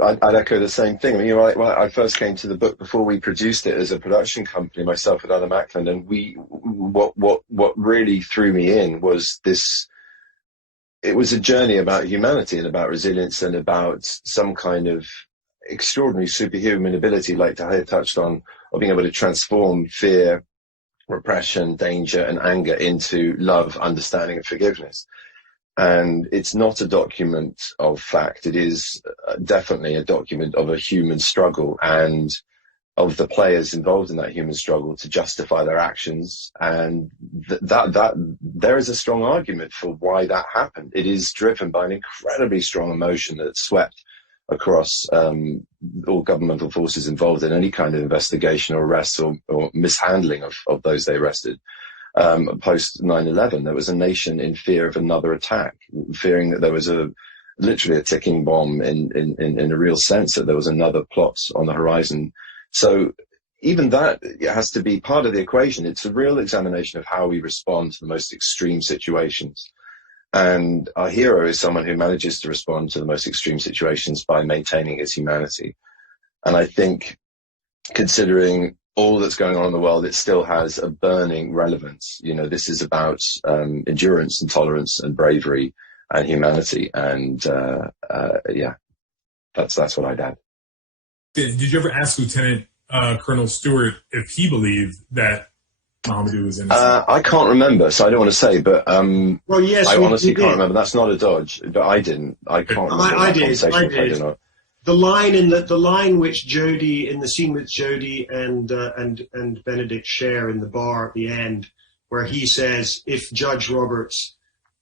I'd echo the same thing. I mean, when I first came to the book, before we produced it as a production company, myself and Anna Mackland, and what really threw me in was this. It was a journey about humanity and about resilience and about some kind of extraordinary superhuman ability, like Tahir touched on, of being able to transform fear, repression, danger, and anger into love, understanding, and forgiveness. And it's not a document of fact. It is definitely a document of a human struggle and of the players involved in that human struggle to justify their actions. And that there is a strong argument for why that happened. It is driven by an incredibly strong emotion that swept across all governmental forces involved in any kind of investigation or arrests or mishandling of those they arrested. Post 9/11, there was a nation in fear of another attack, fearing that there was literally a ticking bomb in a real sense, that there was another plot on the horizon. So even that has to be part of the equation. It's a real examination of how we respond to the most extreme situations. And our hero is someone who manages to respond to the most extreme situations by maintaining his humanity. And I think, considering all that's going on in the world, it still has a burning relevance. You know, this is about endurance and tolerance and bravery and humanity. And yeah, that's what I'd add. Did you ever ask Lieutenant Colonel Stewart if he believed that Mahamadou was innocent? I can't remember, so I don't want to say, but well, yes, I honestly can't remember. That's not a dodge, but I didn't. I can't remember I that conversation. I did. The line which Jodie, in the scene with Jodie and Benedict share in the bar at the end, where he says, if Judge Roberts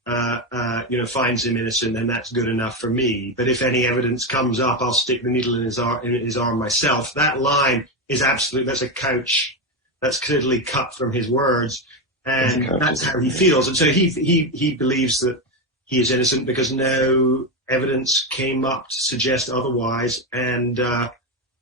finds him innocent, then that's good enough for me. But if any evidence comes up, I'll stick the needle in his arm myself. That line is absolute. That's a couch. That's clearly cut from his words, and that's how he feels. And so he believes that he is innocent because no evidence came up to suggest otherwise, and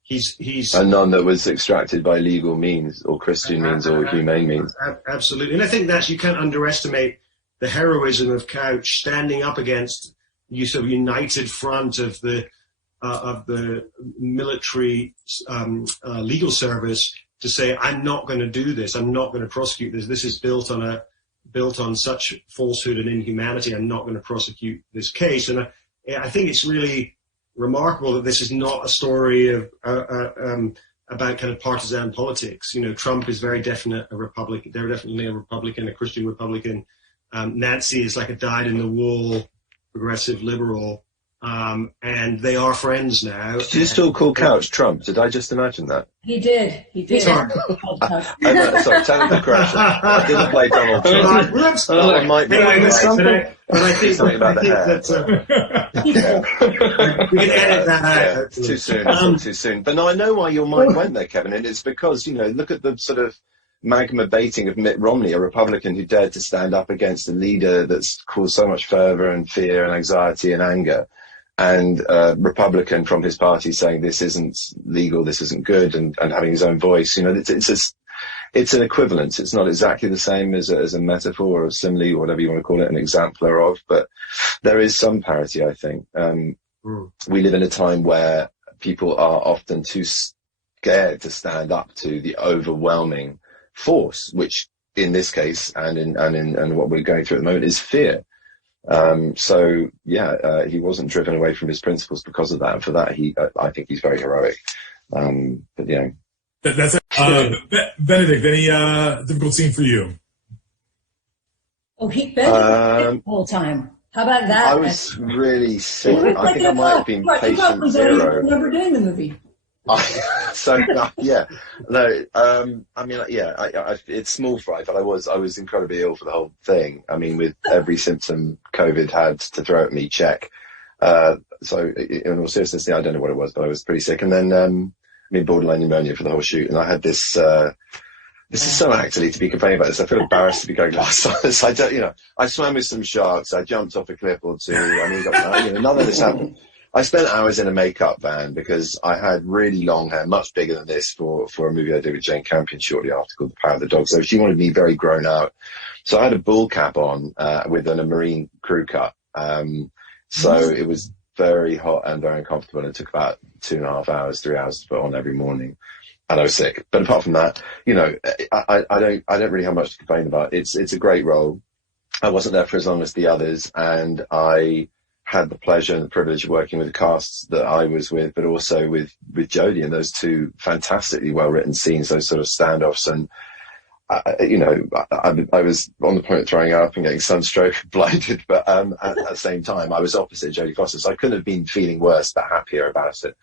he's and none that was extracted by legal means or Christian means or humane means. Absolutely, and I think that you can't underestimate the heroism of Couch standing up against the sort of united front of the military legal service to say, I'm not going to do this. I'm not going to prosecute this. This is built on such falsehood and inhumanity. I'm not going to prosecute this case. And I think it's really remarkable that this is not a story of about kind of partisan politics. You know, Trump is very definite a Republican. They're definitely a Republican, a Christian Republican. Nancy is like a dyed-in-the-wool progressive liberal. And they are friends now. Did you still call Couch Trump? Did I just imagine that? He did. Sorry. Sorry, technical correction. I didn't play Donald Trump. I might be but I think something about the hair. We can edit that out. Yeah, too soon. Too soon. But no, I know why your mind went there, Kevin, and it's because, you know, look at the sort of magma baiting of Mitt Romney, a Republican who dared to stand up against a leader that's caused so much fervor and fear and anxiety and anger. And a Republican from his party saying this isn't legal, this isn't good, and having his own voice. You know, it's an equivalence. It's not exactly the same as a metaphor or a simile, or whatever you want to call it, an exemplar of, but there is some parity, I think. We live in a time where people are often too scared to stand up to the overwhelming force, which in this case and in what we're going through at the moment is fear. So yeah, he wasn't driven away from his principles because of that. And for that, I think he's very heroic. But yeah, that's Benedict. Any difficult scene for you? Oh, Benedict the whole time. How about that? I was really sick. I think I might have been patient zero. Remember doing the movie. Yeah, no, I mean, yeah, it's small fry, but I was incredibly ill for the whole thing. I mean, with every symptom COVID had to throw at me, check. So in all seriousness, yeah, I don't know what it was, but I was pretty sick. And then, I mean, borderline pneumonia for the whole shoot. And I had this, this is so actually to be complaining about this. I feel embarrassed to be going last time. So I don't, you know, I swam with some sharks. I jumped off a cliff or two. I mean, none of this happened. I spent hours in a makeup van because I had really long hair, much bigger than this, for a movie I did with Jane Campion shortly after called The Power of the Dog. So she wanted me very grown out. So I had a bull cap on with a marine crew cut. So it was very hot and very uncomfortable. And it took about 2.5 hours, 3 hours to put on every morning. And I was sick. But apart from that, you know, I don't really have much to complain about. It's a great role. I wasn't there for as long as the others, and I had the pleasure and the privilege of working with the casts that I was with, but also with Jodie, and those two fantastically well-written scenes, those sort of standoffs. And you know, I was on the point of throwing up and getting sunstroke, blinded, but at the same time, I was opposite Jodie Foster, so I couldn't have been feeling worse but happier about it.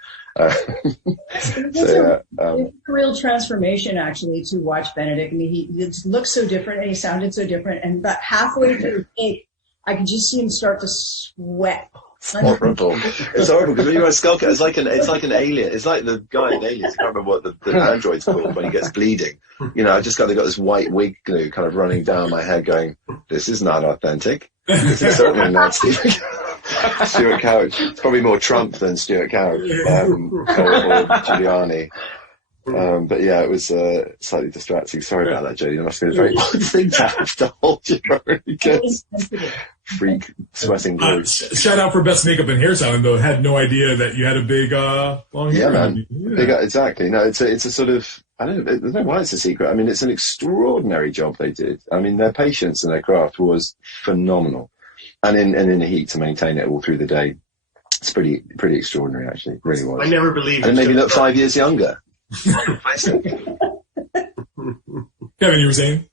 It's a real transformation, actually, to watch Benedict. I mean, he looked so different and he sounded so different, and about halfway through the tape, I could just see him start to sweat. It's horrible. It's horrible because when you wear a skull cap, it's like an alien. It's like the guy in Aliens. I can't remember what the android's called when he gets bleeding. You know, they got this white wig glue kind of running down my head, going, "This is not authentic. This is certainly not Stuart Couch. It's probably more Trump than Stuart Couch or Giuliani." But yeah, it was slightly distracting. Sorry about that, Jodie. It must have been a very odd thing to have to hold you against freak sweating glue. Shout out for best makeup and hairstyling, though. Had no idea that you had a big long hair. Yeah, man. Yeah. Exactly. No, it's a sort of, I don't know why it's a secret. I mean, it's an extraordinary job they did. I mean, their patience and their craft was phenomenal, and in the heat to maintain it all through the day. It's pretty extraordinary, actually. It really was. I never believed it. And maybe look 5 years younger. Kevin, you were saying?